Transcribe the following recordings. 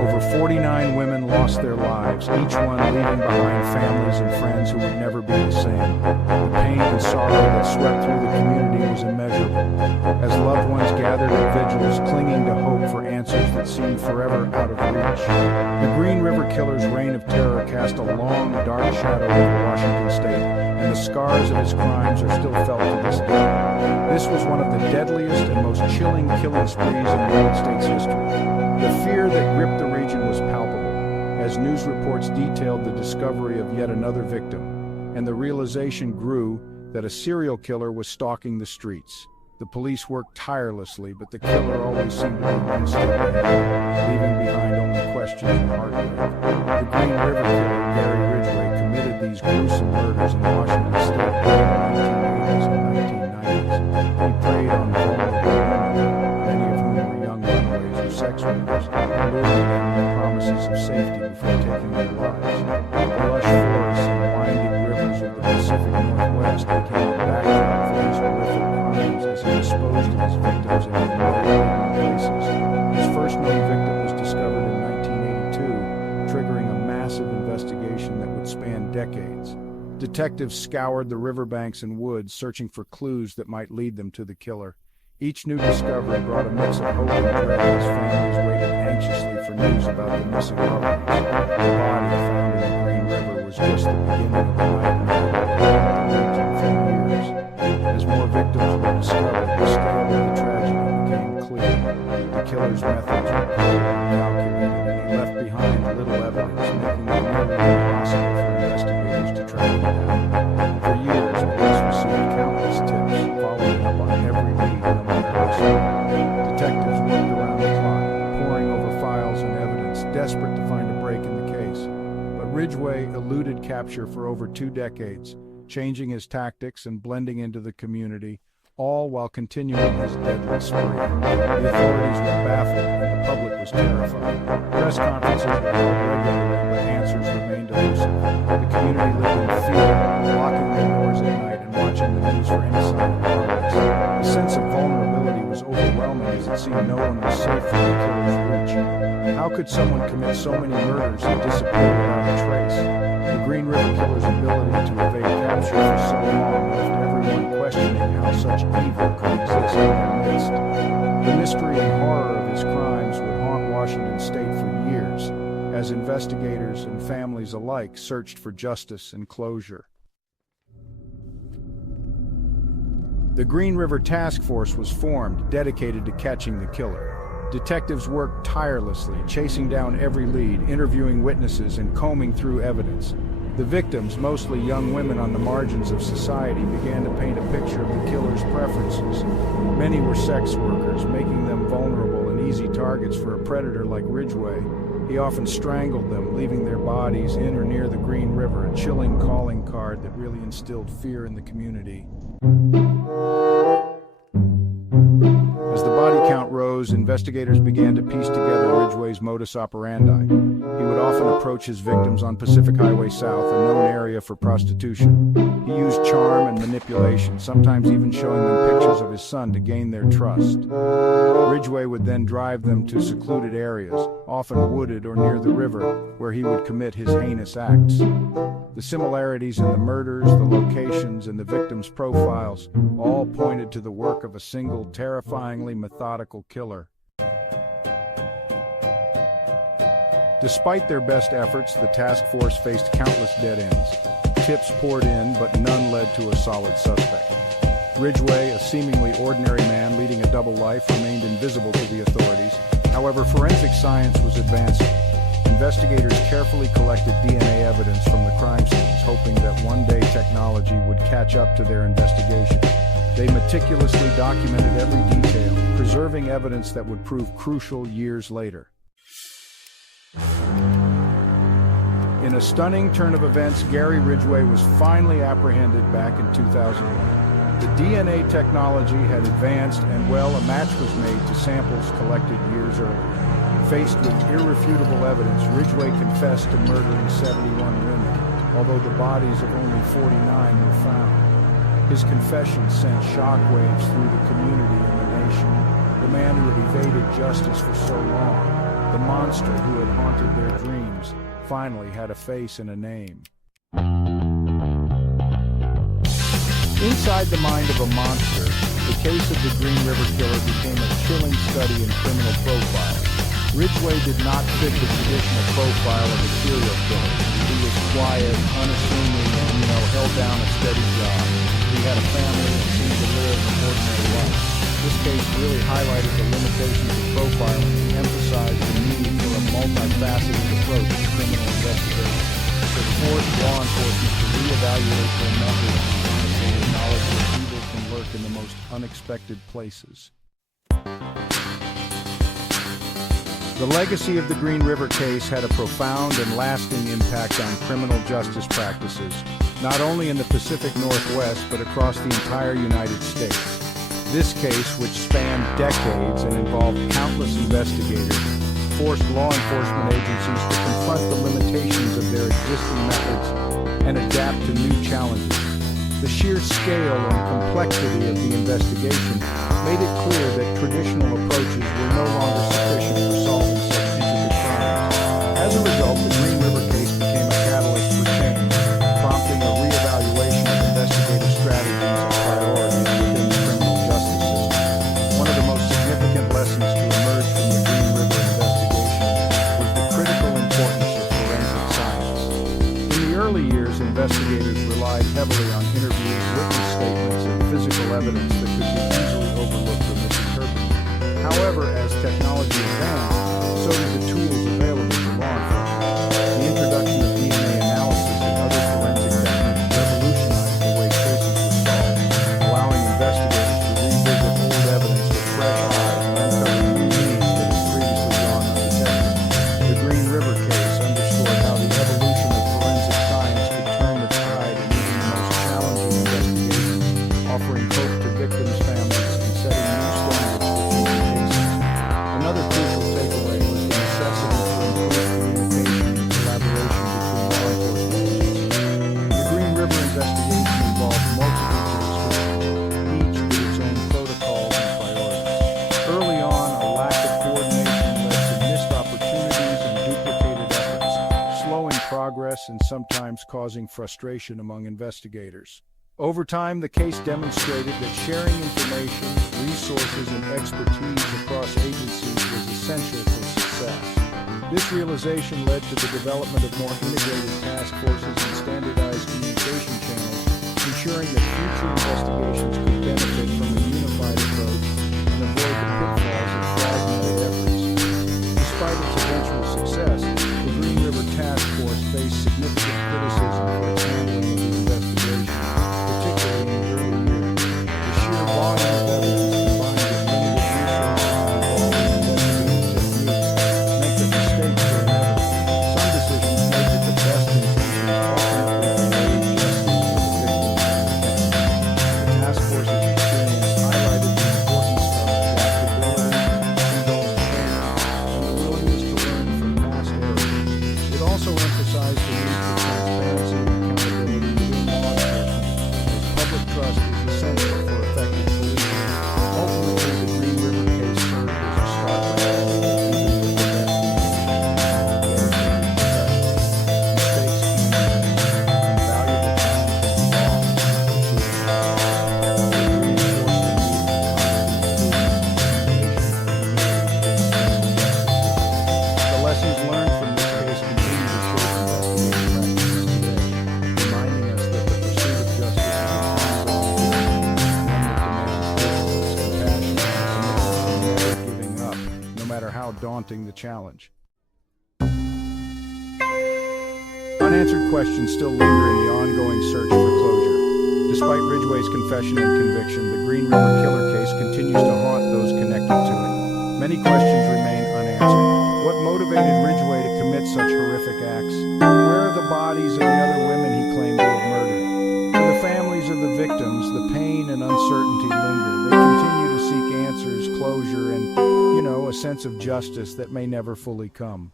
Over 49 women lost their lives, each one leaving behind families and friends who would never be the same. The pain and sorrow that swept through the community was immeasurable, as loved ones gathered at vigils, clinging to hope for answers that seemed forever out of reach. The Green River Killer's reign of terror cast a long, dark shadow over Washington state, and the scars of his crimes are still felt to this day. This was one of the deadliest and most chilling killing sprees in United States history. The fear that gripped the region was palpable, as news reports detailed the discovery of yet another victim, and the realization grew that a serial killer was stalking the streets. The police worked tirelessly, but the killer always seemed to be one step ahead, leaving behind only questions and heartbreak. The Green River Killer, Gary Ridgway, committed these gruesome murders in Washington state in the 1980s and 1990s. He preyed on vulnerable women, many of whom were young runaways or sex workers, luring them with promises of safety before taking their lives. The lush forests and winding rivers of the Pacific Northwest became a backdrop for these horrific crimes as he disposed of his victims in remote places. His first known victim was discovered in 1982, triggering a massive investigation that would span decades. Detectives scoured the riverbanks and woods, searching for clues that might lead them to the killer. Each new discovery brought a mix of hope and dread as families waited anxiously for news about the missing loved ones. The body found in the Green River was just the beginning of a nightmare that would haunt the region for years. As more victims were discovered, the scale of the tragedy became clear. The killer's methods were cold and calculated, and he left behind little evidence, making it nearly impossible for investigators to track him down. For years, police received countless tips, following up on every lead, no matter how small. Detectives worked around the clock, poring over files and evidence, desperate to find a break in the case. But Ridgway eluded capture for over 2 decades, changing his tactics and blending into the community, all while continuing his deadly spree. The authorities were baffled and the public was terrified. Press conferences were held regularly, but answers remained elusive. The community lived in fear, locking their doors at night and watching the news for any sign of progress. The sense of vulnerability was overwhelming, as it seemed no one was safe from the killer's reach. How could someone commit so many murders and disappear without a trace? The Green River Killer's ability to evade capture for so long left everyone questioning how such evil could exist in their midst. The mystery and horror of his crimes would haunt Washington state for years, as investigators and families alike searched for justice and closure. The Green River Task Force was formed, dedicated to catching the killer. Detectives worked tirelessly, chasing down every lead, interviewing witnesses, and combing through evidence. The victims, mostly young women on the margins of society, began to paint a picture of the killer's preferences. Many were sex workers, making them vulnerable and easy targets for a predator like Ridgway. He often strangled them, leaving their bodies in or near the Green River, a chilling calling card that really instilled fear in the community. As the body count rose, investigators began to piece together Ridgway's modus operandi. He would often approach his victims on Pacific Highway South, a known area for prostitution. He used charm and manipulation, sometimes even showing them pictures of his son to gain their trust. Ridgway would then drive them to secluded areas, often wooded or near the river, where he would commit his heinous acts. The similarities in the murders, the locations, and the victims' profiles all pointed to the work of a single, terrifyingly methodical killer. Despite their best efforts, the task force faced countless dead ends. Tips poured in, but none led to a solid suspect. Ridgway, a seemingly ordinary man leading a double life, remained invisible to the authorities. However, forensic science was advancing. Investigators carefully collected DNA evidence from the crime scenes, hoping that one day technology would catch up to their investigation. They meticulously documented every detail, preserving evidence that would prove crucial years later. In a stunning turn of events, Gary Ridgway was finally apprehended back in 2001. The DNA technology had advanced, and a match was made to samples collected years earlier. Faced with irrefutable evidence, Ridgway confessed to murdering 71 women, although the bodies of only 49 were found. His confession sent shockwaves through the community and the nation. The man who had evaded justice for so long, the monster who had haunted their dreams finally had a face and a name. Inside the mind of a monster, the case of the Green River Killer became a chilling study in criminal profiling. Ridgway did not fit the traditional profile of a serial killer. He was quiet, unassuming, and, held down a steady job. He had a family and seemed to live an ordinary life. This case really highlighted the limitations of profiling and emphasized the need for a multifaceted approach to criminal investigation. It forced law enforcement to reevaluate their methods and acknowledge that evil can lurk in the most unexpected places. The legacy of the Green River case had a profound and lasting impact on criminal justice practices, not only in the Pacific Northwest but across the entire United States. This case, which spanned decades and involved countless investigators, forced law enforcement agencies to confront the limitations of their existing methods and adapt to new challenges. The sheer scale and complexity of the investigation made it clear that traditional approaches were no longer sufficient for solving such intricate crimes. As a result, the Green River case became a catalyst for change, prompting a reevaluation of investigative strategies and priorities within the criminal justice system. One of the most significant lessons to emerge from the Green River investigation was the critical importance of forensic science. In the early years, investigators relied heavily on interviews, witness statements, and physical evidence that could be easily overlooked or misinterpreted. However, as technology advanced, so did the tools available to law enforcement. The introduction of DNA analysis and other forensic techniques revolutionized the way cases were solved, allowing investigators to revisit old evidence with fresh eyes and uncover new leads that had previously gone undetected. The Green River case underscored how the evolution of forensic science could turn the tide in even the most challenging investigations, offering hope to victims' families and setting new standards for future cases. Another crucial takeaway was the necessity for improved communication and collaboration between law enforcement agencies. The Green River investigation involved multiple jurisdictions, each with its own protocols and priorities. Early on, a lack of coordination led to missed opportunities and duplicated efforts, slowing progress and sometimes causing frustration among investigators. Over time, the case demonstrated that sharing information, resources, and expertise across agencies was essential for success. This realization led to the development of more integrated task forces and standardized communication channels, ensuring that future investigations could benefit from a unified approach and avoid the pitfalls of fragmented efforts. Despite its eventual success, the Green River Task Force faced significant criticism for its handling of the investigation, particularly in the early years. The sheer volume of evidence combined with limited resources and evolving investigative techniques meant that mistakes were inevitable. Some decisions made with the best intentions ultimately delayed justice for the victims and their families. The task force's experience highlighted the importance of adaptability, ongoing training, and the willingness to learn from past errors. It also emphasized the need for transparency and accountability within law enforcement, as public trust is essential for effective policing. Ultimately, the Green River case served as a startling reminder that even with the best intentions, dedicated professionals, mistakes can be made, and valuable time can be lost in the pursuit of justice. It reinforced the need for constant improvement, innovation, and humility within the criminal justice system. The lessons learned from this case continue to shape investigative practices today, reminding us that the pursuit of justice is an ongoing journey, one that demands vigilance, compassion, and a commitment to never giving up, no matter how daunting the challenge. Unanswered questions still linger in the ongoing search for closure. Despite Ridgway's confession and conviction, the Green River Killer case continues to haunt those connected to it. Many questions remain unanswered. What motivated Ridgway to commit such horrific acts? Where are the bodies of the other women he claimed to have murdered? For the families of the victims, the pain and uncertainty linger. They continue to seek answers, closure, and, a sense of justice that may never fully come.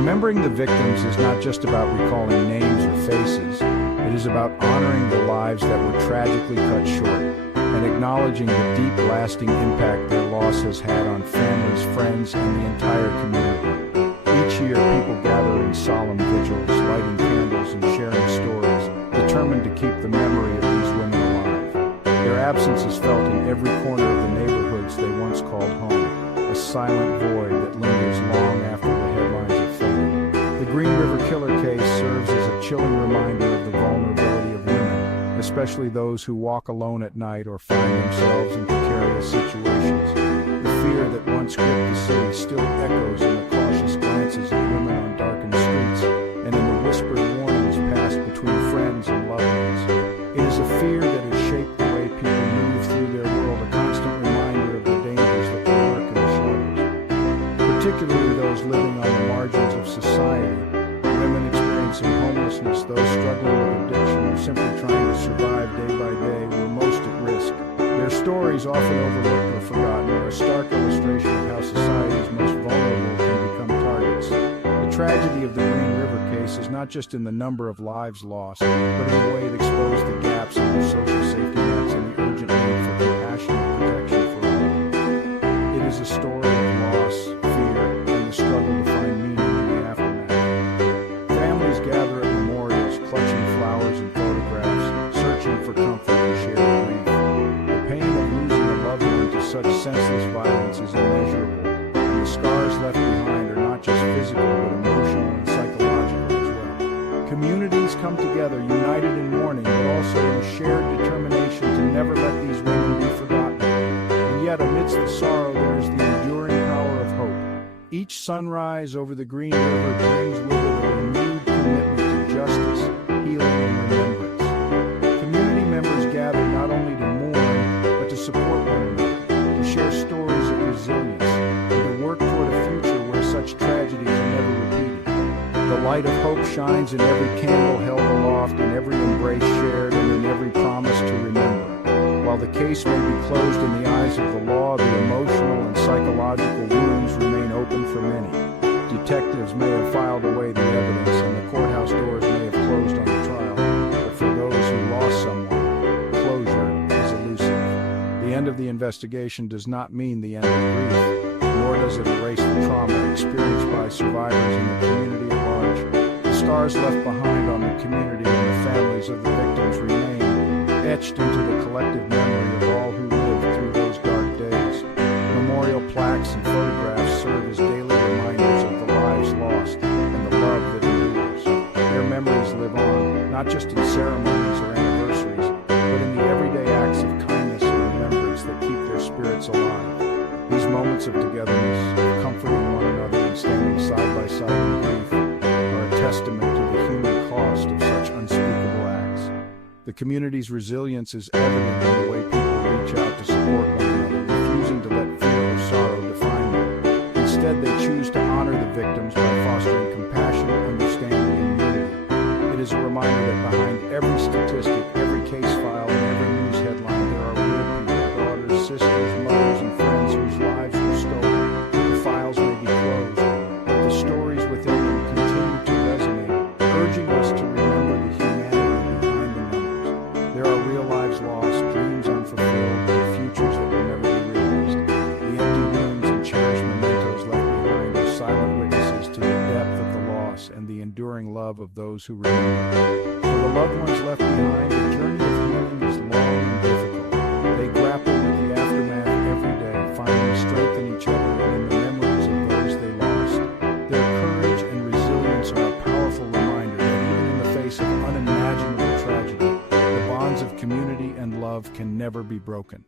Remembering the victims is not just about recalling names or faces. It is about honoring the lives that were tragically cut short and and acknowledging the deep, lasting impact their loss has had on families, friends, and the entire community. Each year, people gather in solemn vigils, lighting candles and sharing stories, determined to keep the memory of these women alive. Their absence is felt in every corner of the neighborhoods they once called home, a silent void that lingers long after the headlines have faded. The Green River Killer case serves as a chilling reminder of the vulnerability of women, especially those who walk alone at night or find themselves in precarious situations. The fear that once gripped the city still echoes in the cautious glances of women on darkened streets and in the whispered warnings passed between friends and loved ones. It is a fear that has shaped the way people move through their world, a constant reminder of the dangers that lurk in the shadows. Particularly those living on the margins of society, women experiencing homelessness, those struggling with addiction, or simply trying to survive day by day were most at risk. Their stories, often overlooked or forgotten, are a stark illustration of how society's most vulnerable can become targets. The tragedy of the Green River case is not just in the number of lives lost, but in the way it exposed the gaps in our social safety nets and the urgent need for compassion and protection for all. It is a story of loss, fear, and the struggle to find meaning in the aftermath. Families gather at memorials, clutching flowers and photographs, searching for comfort and shared grief. The pain of losing a loved one to such senseless violence is immeasurable, and the scars left behind are not just physical but emotional and psychological as well. Communities come together united in mourning, but also in shared determination to never let these women be forgotten. And yet, amidst the sorrow, there is the enduring power of hope. Each sunrise over the Green River brings with it a renewed commitment to justice, healing, and remembrance. Community members gather not only to mourn, but to support one another, to share stories of resilience, and to work toward a future where such tragedies are never repeated. The light of hope shines in every candle held aloft, in every embrace shared, and in every promise to remember. While the case may be closed in the eyes of the law, the emotional and psychological wounds remain open for many. Detectives may have filed away the evidence, and the courthouse doors may have closed on the trial, but for those who lost someone, closure is elusive. The end of the investigation does not mean the end of grief, nor does it erase the trauma experienced by survivors and the community at large. The scars left behind on the community and the families of the victims remain, etched into the collective memory of all who lived through those dark days. Memorial plaques and photographs serve as daily reminders of the lives lost and the love that endures. Their memories live on, not just in ceremonies or anniversaries, but in the everyday acts of kindness and remembrance that keep their spirits alive. These moments of togetherness, of comforting one another and standing side by side in grief, are a testament to the human cost of such unspeakable acts. The community's resilience is evident in the way people reach out to support one another, refusing to let fear or sorrow define them. Instead, they choose to honor the victims by fostering compassion, understanding, and unity. It is a reminder that behind every statistic, every case file, and every news headline, there are real people, daughters, sisters, mothers, and friends whose lives were stolen. The files may be closed, but the stories within them continue to resonate, urging us to remember the humanity behind the numbers. There are real lives lost, dreams unfulfilled, and futures that will never be realized. The empty wounds and cherished mementos left behind are silent witnesses to the depth of the loss and the enduring love of those who remember. For the loved ones left behind, the journey of healing is long and difficult. They grapple with the aftermath every day, finding strength in each other and in the memories of those they lost. Their courage and resilience are a powerful reminder that even in the face of unimaginable tragedy, the bonds of community and love can never be broken.